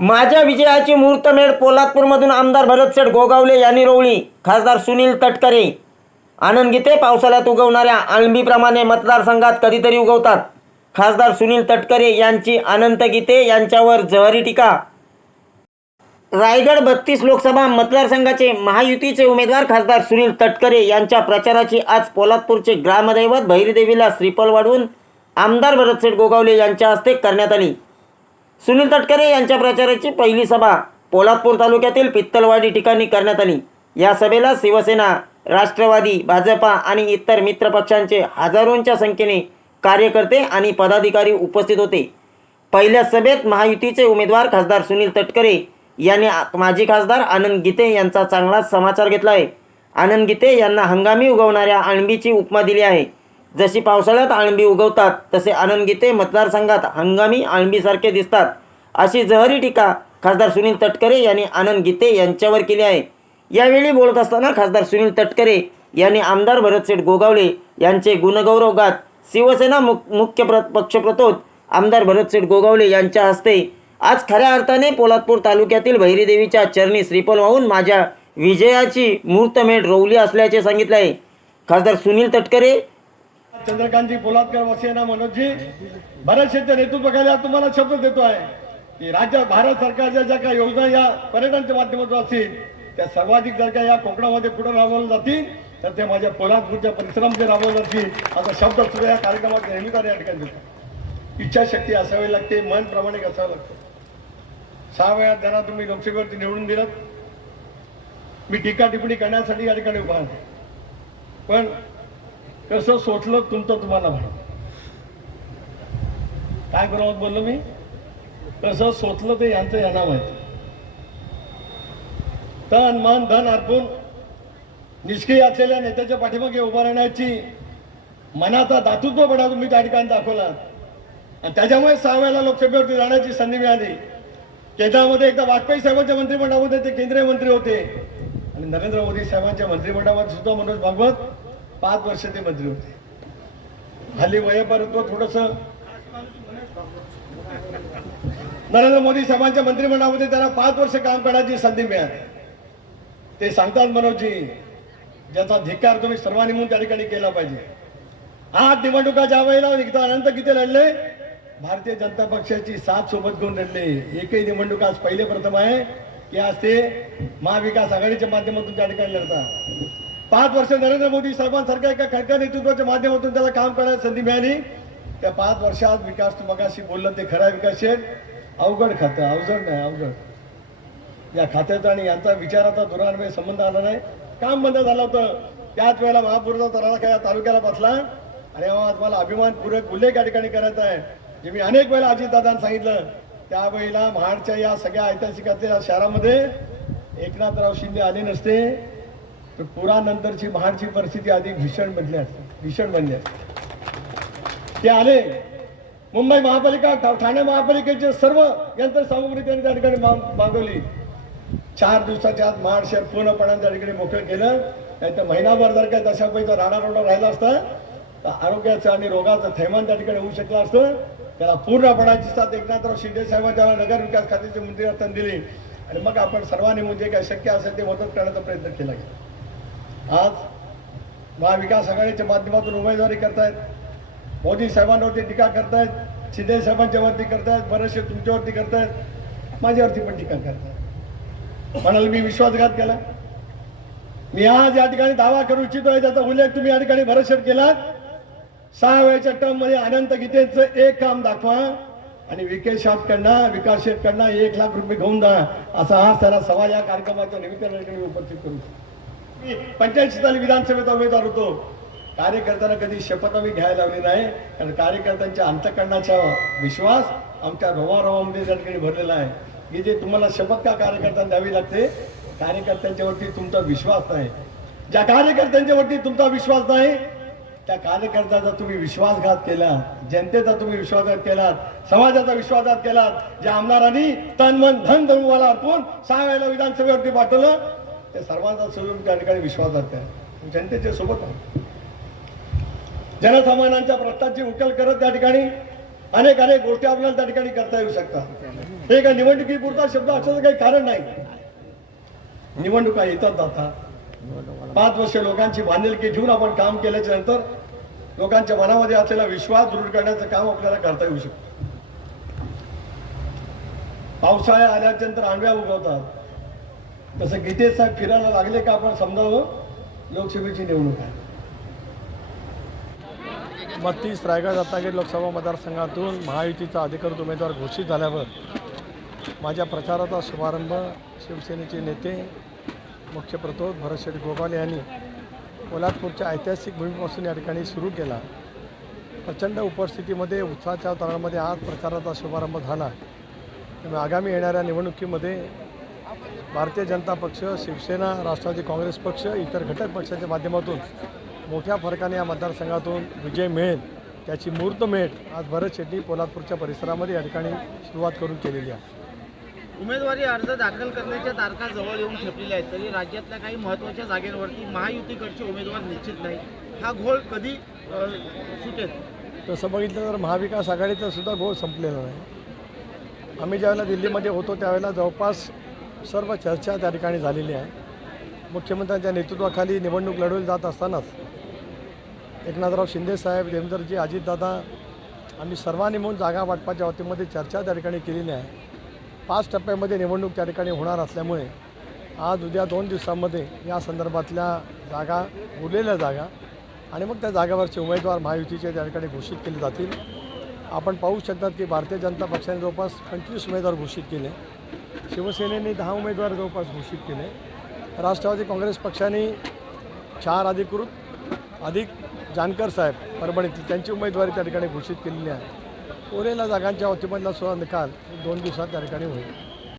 माझ्या विजयाची मुहूर्तमेढ पोलादपूरमधून आमदार भरतशेठ गोगावले यांनी रोवली खासदार सुनील तटकरे. आनंद गीते पावसाळ्यात उगवणाऱ्या आळंबीप्रमाणे मतदारसंघात कधीतरी उगवतात. खासदार सुनील तटकरे यांची अनंत गीते यांच्यावर जहरी टीका. रायगड बत्तीस लोकसभा मतदारसंघाचे महायुतीचे उमेदवार खासदार सुनील तटकरे यांच्या प्रचाराची आज पोलादपूरचे ग्रामदैवत भैरीदेवीला श्रीफल वाढवून आमदार भरतशेठ गोगावले यांच्या हस्ते करण्यात आली. सुनील तटकरे यांच्या प्रचाराची पहिली सभा पोलादपूर तालुक्यातील पित्तलवाडी ठिकाणी करण्यात आली. या सभेला शिवसेना राष्ट्रवादी भाजपा आणि इतर मित्रपक्षांचे हजारोंच्या संख्येने कार्यकर्ते आणि पदाधिकारी उपस्थित होते. पहिल्या सभेत महायुतीचे उमेदवार खासदार सुनील तटकरे यांनी माजी खासदार आनंद गीते यांचा चांगलाच समाचार घेतला आहे. आनंद गीते यांना हंगामी उगवणाऱ्या आणबीची उपमा दिली आहे. जशी पावसाळ्यात आळंबी उगवतात तसे आनंद गीते मतदारसंघात हंगामी आळंबीसारखे दिसतात. अशी जहरी टीका खासदार सुनील तटकरे यांनी आनंद गीते यांच्यावर केली आहे. यावेळी बोलत असताना खासदार सुनील तटकरे यांनी आमदार भरतशेठ गोगावले यांचे गुणगौरव गात शिवसेना मुख मुख्य प्र पक्षप्रतोद आमदार भरतशेठ गोगावले यांच्या हस्ते आज खऱ्या अर्थाने पोलादपूर तालुक्यातील भैरीदेवीच्या चरणी श्रीफल वाहून माझ्या विजयाची मुहूर्तमेढ रोवली असल्याचे सांगितले आहे. खासदार सुनील तटकरे चंद्रकांतजी पोलादकर वसेना मनोजजी बऱ्याचशा नेतृत्वाखाली आज तुम्हाला शब्द देतो आहे की राज्य भारत सरकारच्या ज्या काही योजना या पर्यटनच्या माध्यमातून असतील त्या सर्वाधिक जर का या कोकणामध्ये पुढे राबवल्या जातील तर ते माझ्या पोलादपूरच्या परिसरामध्ये राबवल्या जातील. असा शब्द सुद्धा या कार्यक्रमात नेहमीच या ठिकाणी देतो. इच्छाशक्ती असावी लागते मन प्रामाणिक असावं लागतं. सहा वेळा त्यांना तुम्ही लोकसभेवरती निवडून दिलं. मी टीका टिप्पणी करण्यासाठी या ठिकाणी उभा आहे. पण कसं सोचलं तुमचं तुम्हाला म्हणा काय करावं बोललो मी? कसं सोचलं ते यांचं यांना माहिती. तन मन धन अर्पून निष्क्रिय असलेल्या नेत्याच्या पाठीमागे उभा राहण्याची मनाचा दातृत्वपणा तुम्ही त्या ठिकाणी दाखवला आणि त्याच्यामुळे सहा वेळेला लोकसभेवरती जाण्याची संधी मिळाली. केंद्रामध्ये एकदा वाजपेयी साहेबांच्या मंत्रिमंडळामध्ये ते केंद्रीय मंत्री होते. आणि नरेंद्र मोदी साहेबांच्या मंत्रिमंडळामध्ये सुद्धा मनोज भागवत पाच वर्ष ते मंत्री होते. हल्ली वयपर्यंत थोडस नरेंद्र मोदी साहेबांच्या मंत्रिमंडळामध्ये त्यांना पाच वर्ष काम करण्याची संधी मिळाली. ते सांगतात मनोजी ज्याचा धिक्कार तुम्ही सर्वांनी म्हणून त्या ठिकाणी केला पाहिजे. आज निवडणुका ज्या वेळेला निघता अनंत किती लढले? भारतीय जनता पक्षाची साथ सोबत घेऊन लढले. एकही निवडणूक आज पहिले प्रथम आहे. की आज ते महाविकास आघाडीच्या माध्यमातून त्या ठिकाणी लढतात. पाच वर्ष नरेंद्र मोदी साहेबांसारख्या एका खडका नेतृत्वाच्या माध्यमातून त्याला काम करायला संधी मिळाली. त्या पाच वर्षात विकास तू बोललं ते खरा विकास शेठ. अवघड खातं अवजड नाही अवघड या खात्याचा आणि यांचा विचाराचा दुरान्वय संबंध आला नाही. काम बंद झालं होतं. त्याच वेळेला महापूरचा तराळा या तालुक्याला बसला. आणि आज मला अभिमानपूर्वक उल्लेख या ठिकाणी करायचा आहे. जे मी अनेक वेळेला अजितदादांना सांगितलं त्यावेळेला महाडच्या या सगळ्या ऐतिहासिकाच्या शहरामध्ये एकनाथराव शिंदे आले नसते. तर पुरानंतरची महाडची परिस्थिती अधिक भीषण बनली असते भीषण बनली असते. ते आले. मुंबई महापालिका ठा- ठाणे महापालिकेचे सर्व यंत्रसामुग्री त्यांनी त्या ठिकाणी मागवली. चार दिवसाच्या आत महाड शहर पूर्णपणाने त्या ठिकाणी मोकळं केलं. नाही तर महिनाभर जर काय दशापैसा राडारोडा राहिला असता तर आरोग्याचं आणि रोगाचं थैमान त्या ठिकाणी होऊ शकलं असतं. त्याला पूर्णपणाची साथ एकनाथराव शिंदे साहेबांच्या नगर विकास खात्याचे मंत्री असताना दिली. आणि मग आपण सर्वांनी म्हणजे काय शक्य असेल ते मदत करण्याचा प्रयत्न केला गेला. आज महाविकास आघाडीच्या माध्यमातून उमेदवारी करतायत. मोदी साहेबांवरती टीका करतायत. शिंदे साहेबांच्या वरती करतायत. बरेचसे तुमच्यावरती करतायत. माझ्यावरती पण टीका करतायत. म्हणाल मी विश्वासघात केला. मी आज या ठिकाणी दावा करू इच्छितो आहे त्याचा उल्लेख तुम्ही या ठिकाणी भरतशेठ केला सहा वेळच्या टर्ममध्ये अनंत गीतेचं एक काम दाखवा. आणि विकेश कडनं विकास शेठकडनं एक लाख रुपये घेऊन जा. असा आज त्याला सवाल या कार्यक्रमाच्या निमित्ताने उपस्थित करू. मी पंच्याऐंशी साली विधानसभेचा उमेदवार होतो. कार्यकर्त्यांना कधी शपथ आम्ही घ्यायला लावली नाही. कारण कार्यकर्त्यांच्या अंतकरणाचा विश्वास आमच्या रोवारोवामध्ये त्या ठिकाणी भरलेला आहे. की जे तुम्हाला शपथ का कार्यकर्त्यांना द्यावी लागते? कार्यकर्त्यांच्यावरती तुमचा विश्वास नाही. ज्या कार्यकर्त्यांच्यावरती तुमचा विश्वास नाही त्या कार्यकर्त्याचा तुम्ही विश्वासघात केला जनतेचा तुम्ही विश्वासघात केलात. समाजाचा विश्वासघात केलात. ज्या आमदारांनी तन मन धन धनुवाला अर्पून सहा वेळेला विधानसभेवरती पाठवलं ते सर्वांचा सोडून त्या ठिकाणी विश्वासात त्या जनतेच्या सोबत आहे. जनसामान्यांच्या प्रश्नांची उकल करत त्या ठिकाणी अनेक अनेक गोष्टी आपल्याला त्या ठिकाणी करता येऊ शकतात. हे का निवडणुकीपुरता शब्द असण्याचं काही कारण नाही. निवडणुका येतात जातात पाच वर्ष लोकांची बांधिलकी ठेवून आपण काम केल्याच्यानंतर लोकांच्या मनामध्ये असलेला विश्वास दृढ करण्याचं काम आपल्याला करता येऊ शकतं. पावसाळ्या आल्याच्यानंतर आंब्या उगवतात. तसं गीतेश साहेब फिरायला लागले का आपण समजावं? लोकसभेची निवडणूक आहे. बत्तीस रायगड रत्नागिरी लोकसभा मतदारसंघातून महायुतीचा अधिकृत उमेदवार घोषित झाल्यावर माझ्या प्रचाराचा शुभारंभ शिवसेनेचे नेते मुख्य प्रतोद भरतशेठ गोपाल यांनी कोल्हापूरच्या ऐतिहासिक भूमीपासून या ठिकाणी सुरू केला. प्रचंड उपस्थितीमध्ये उत्साहाच्या वातावरणामध्ये आज प्रचाराचा शुभारंभ झाला. त्यामुळे आगामी येणाऱ्या निवडणुकीमध्ये भारतीय जनता पक्ष शिवसेना राष्ट्रवादी काँग्रेस पक्ष इतर घटक पक्षाच्या माध्यमातून मोठ्या फरकाने या मतदारसंघातून विजय मिळेल त्याची मुहूर्तमेढ आज भरत शेट्टी पोलादपूरच्या परिसरामध्ये या ठिकाणी सुरुवात करून केलेली आहे. उमेदवारी अर्ज दाखल करण्याच्या तारखा जवळ येऊन ठेपलेल्या आहेत. तरी राज्यातल्या काही महत्त्वाच्या जागेवरती महायुतीकडचे उमेदवार निश्चित नाही. हा घोळ कधी सुटेल? तसं बघितलं तर महाविकास आघाडीचा सुद्धा घोळ संपलेला नाही. आम्ही ज्यावेळेला दिल्लीमध्ये होतो त्यावेळेला जवळपास सर्व चर्चा त्या ठिकाणी झालेली आहे. मुख्यमंत्र्यांच्या नेतृत्वाखाली निवडणूक लढवली जात असतानाच एकनाथराव शिंदेसाहेब देवेंद्रजी अजितदादा आम्ही सर्वांनी म्हणून जागा वाटपाच्या बाबतीमध्ये चर्चा त्या ठिकाणी केलेली आहे. पाच टप्प्यामध्ये निवडणूक त्या ठिकाणी होणार असल्यामुळे आज उद्या दोन दिवसांमध्ये या संदर्भातल्या जागा उरलेल्या जागा आणि मग त्या जागेवरचे उमेदवार महायुतीचे त्या ठिकाणी घोषित केले जातील. आपण पाहू शकतात की भारतीय जनता पक्षाने जवळपास पंचवीस उमेदवार घोषित केले. शिवसेनेने दहा उमेदवार जवळपास घोषित केले. राष्ट्रवादी काँग्रेस पक्षाने चार अधिकृत अधिक जानकर साहेब परभणीतील त्यांची उमेदवारी त्या ठिकाणी घोषित केलेली आहे. उरलेल्या जागांच्या वतीमधला सुद्धा निकाल दोन दिवसात त्या ठिकाणी होईल.